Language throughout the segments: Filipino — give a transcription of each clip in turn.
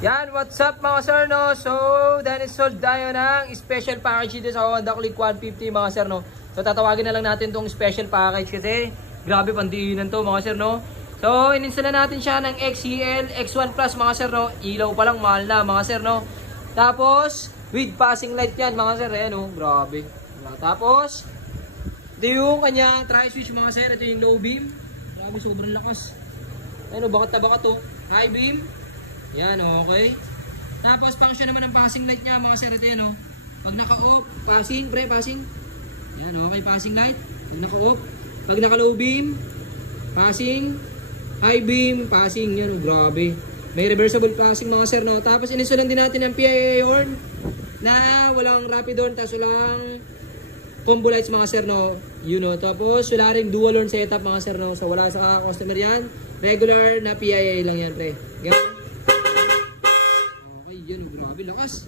Yan, what's up mga sir, no? So, dahil sold tayo ng special package dito sa Honda Click 150 mga sir, no? So, tatawagin na lang natin tong special package kasi grabe pandiinan to mga sir, no? So, ininstala natin siya ng XCL, X1 Plus mga sir, no? Ilaw pa lang, mahal na mga sir, no? Tapos, with passing light yan mga sir, ayan, no? Grabe. Tapos, ito yung kanya tri-switch mga sir, ito yung low beam. Grabe, sobrang lakas. Ayan, no? Bakat na bakat to. High beam. Yan, okay. Tapos, function naman ng passing light niya mga sir, ito yan, no? Pag naka-off, passing, pre, passing. Yan, okay, passing light. Pag naka-off. Pag naka-low beam, passing. High beam, passing. Yan, grabe. May reversible passing mga sir, no? Tapos, ininstalan din natin ang PIA horn na walang rapid horn, tapos walang combo lights mga sir, no? You know. Tapos, wala rin dual horn setup mga sir, no? So, wala sa customer yan. Regular na PIA lang yan, pre. Ganyan. Yan, grabe, lakas.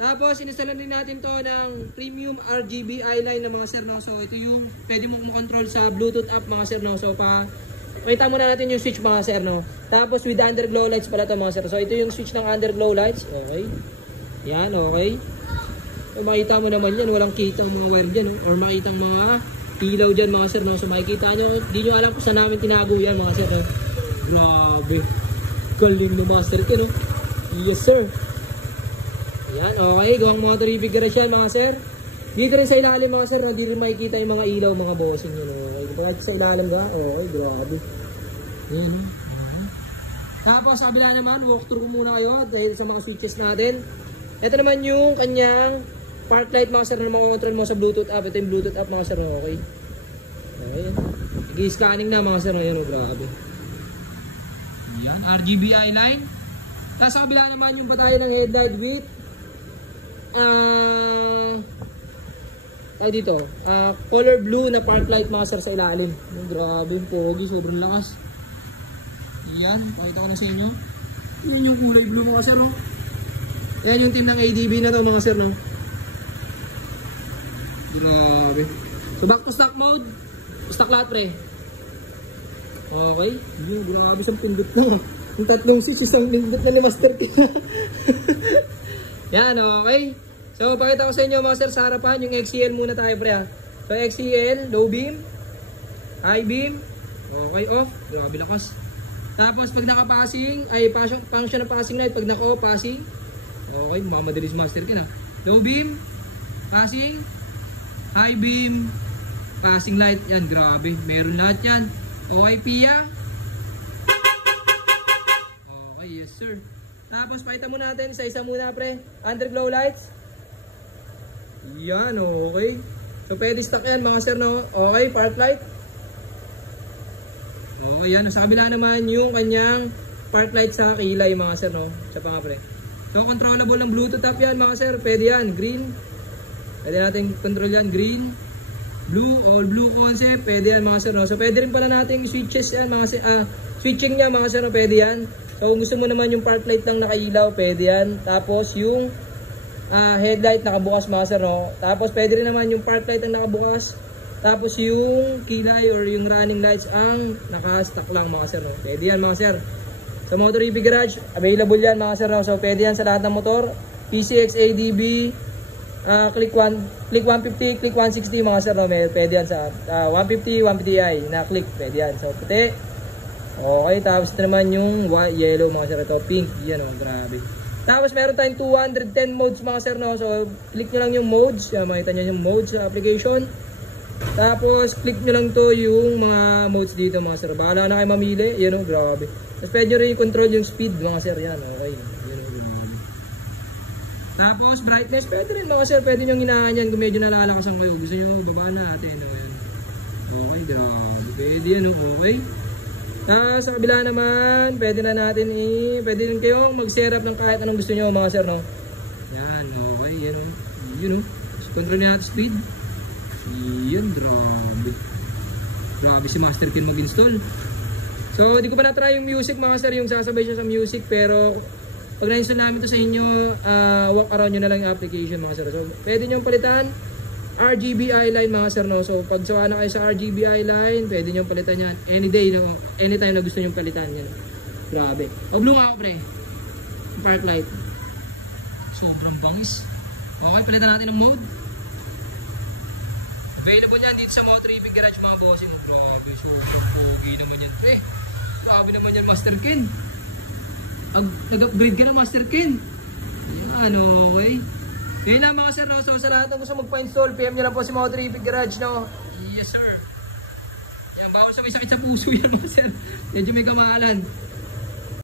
Tapos, ininstalan din natin to ng premium RGB eye-line ng mga sir, no? So, ito yung pwede mo control sa Bluetooth app mga sir, no? So, pakita muna natin yung switch mga sir, no? Tapos, with underglow lights pala to mga sir. So, ito yung switch ng underglow lights. Okay. Yan, okay. So, makita mo naman yan. Walang kita ang mga wire dyan, no? Or makita ang mga ilaw dyan mga sir, no? So, makikita nyo. Hindi nyo alam kung saan namin tinago yan mga sir, no? Grabe. Galing na master ko, no? Yes, sir. Yan, okay. Gawang motor ibig garage yan mga sir. Dito rin sa ilalim mga sir, hindi rin makikita yung mga ilaw, mga bossing yun. Okay, kapag sa ilalim ka, okay, grabe. Yan, Tapos sa kabila naman, walkthrough muna kayo dahil sa mga switches natin. Ito naman yung kanyang park light mga sir na makakontrol mo sa Bluetooth app. Ito yung Bluetooth app mga sir, okay. Okay. Nag-i-scanning na mga sir, yun, grabe. Yan, RGB eye-line. Tapos sa kabila naman yung patay ng headlight with dito, color blue na park light mga sir sa ilalim. Grabe, pogi, sobrang lakas. Yan, pakita ko na sa inyo. Yan yung kulay blue mga sir, no? Yan yung team ng ADB na to mga sir, no? Grabe. So back to stock mode. Stock lahat, pre. Okay. Yan, grabe, isang pindot na. Yung tatlong switch, isang pindot na ni Master King. Yan, okay. So, pakita ko sa inyo mga sir sa harapan, yung XCL muna tayo, pre, ha. So, XCL, low beam, high beam, okay, off, grabe lakas. Tapos, pag naka-passing, ay, function ng passing light, pag naka-off, passing, okay, mamadalis Master King, ha. Low beam, passing, high beam, passing light, yan, grabe, meron lahat yan. Okay, PIA. Okay, yes sir. Tapos, pakita mo natin, isa-isa muna, pre. Underglow lights. Yan, okay. So, pwede stock yan, mga sir, no? Okay, park light. Okay, yan. Sa kabila naman, yung kanyang park light sa kilay, mga sir, no? Siya pa nga, pre. So, controllable ng Bluetooth app yan, mga sir. Pwede yan, green. Pwede natin control yan, green. Blue, all blue concept. Pwede yan, mga sir, no? So, pwede rin pala natin switches yan, mga sir. Switching niya, mga sir, no? Pwede yan. So, kung gusto mo naman yung park light lang nakailaw, pwede yan. Tapos, yung headlight nakabukas mga sir, no? Tapos, pwede rin naman yung park light ang nakabukas. Tapos, yung kilay or yung running lights ang naka-stock lang mga sir, no? Pwede yan mga sir. Sa Motor EV Garage, available yan mga sir, no? So, pwede yan sa lahat ng motor. PCX, ADB, Click 150, Click 160 mga sir, no? Pwede yan sa 150, 150i na click. Pwede yan. So, puti. Okay, tapos ito naman yung yellow mga sir, ito pink, yan o, grabe. Tapos meron tayong 210 modes mga sir, no? So click nyo lang yung modes, yan, makita nyo yung modes sa application. Tapos click nyo lang to yung mga modes dito mga sir, bahala na kayo mamili, yan o, grabe. Tapos pwede nyo rin control yung speed mga sir, yan, okay, yan o, grabe. Tapos brightness, pwede rin mga sir, pwede nyo hinaan yan kung medyo nalalakasan kayo, gusto nyo baba natin, o yan. Okay, grabe, pwede yan o, okay. Sa kabila naman, pwede na natin pwede rin kayo mag-setup ng kahit anong gusto nyo mga sir, no? Yan, okay, yan o. Yun o. So, control natin speed. Yun, grabe. Grabe si Master King mag-install. So, di ko pa na-try yung music mga sir, yung sasabay siya sa music. Pero, pag na-install namin to sa inyo, walk around nyo na lang yung application mga sir. So, pwede nyo palitan RGB eye-line mga sir, no? So pag sawa na kayo sa RGB eye-line, pwede nyo palitan yan any day, no? Anytime na gusto nyo palitan yan. Grabe. O blue nga ako, pre. park light. Sobrang bangis. Okay, palitan natin ng mode. Available yan dito sa Moto Big Garage mga bossing. Oh, grabe, sobrang pogi naman yan. Grabe naman yan, Master Ken. Nag-upgrade ka na, Master Ken. Ano, okay? Yun na mga sir, no? So sa lahat ng gusto magpa-install, PM nyo lang po si Moto Big Garage, no? Yes sir. Yan, bawal sa may sakit sa puso yan mga sir. Medyo may kamahalan.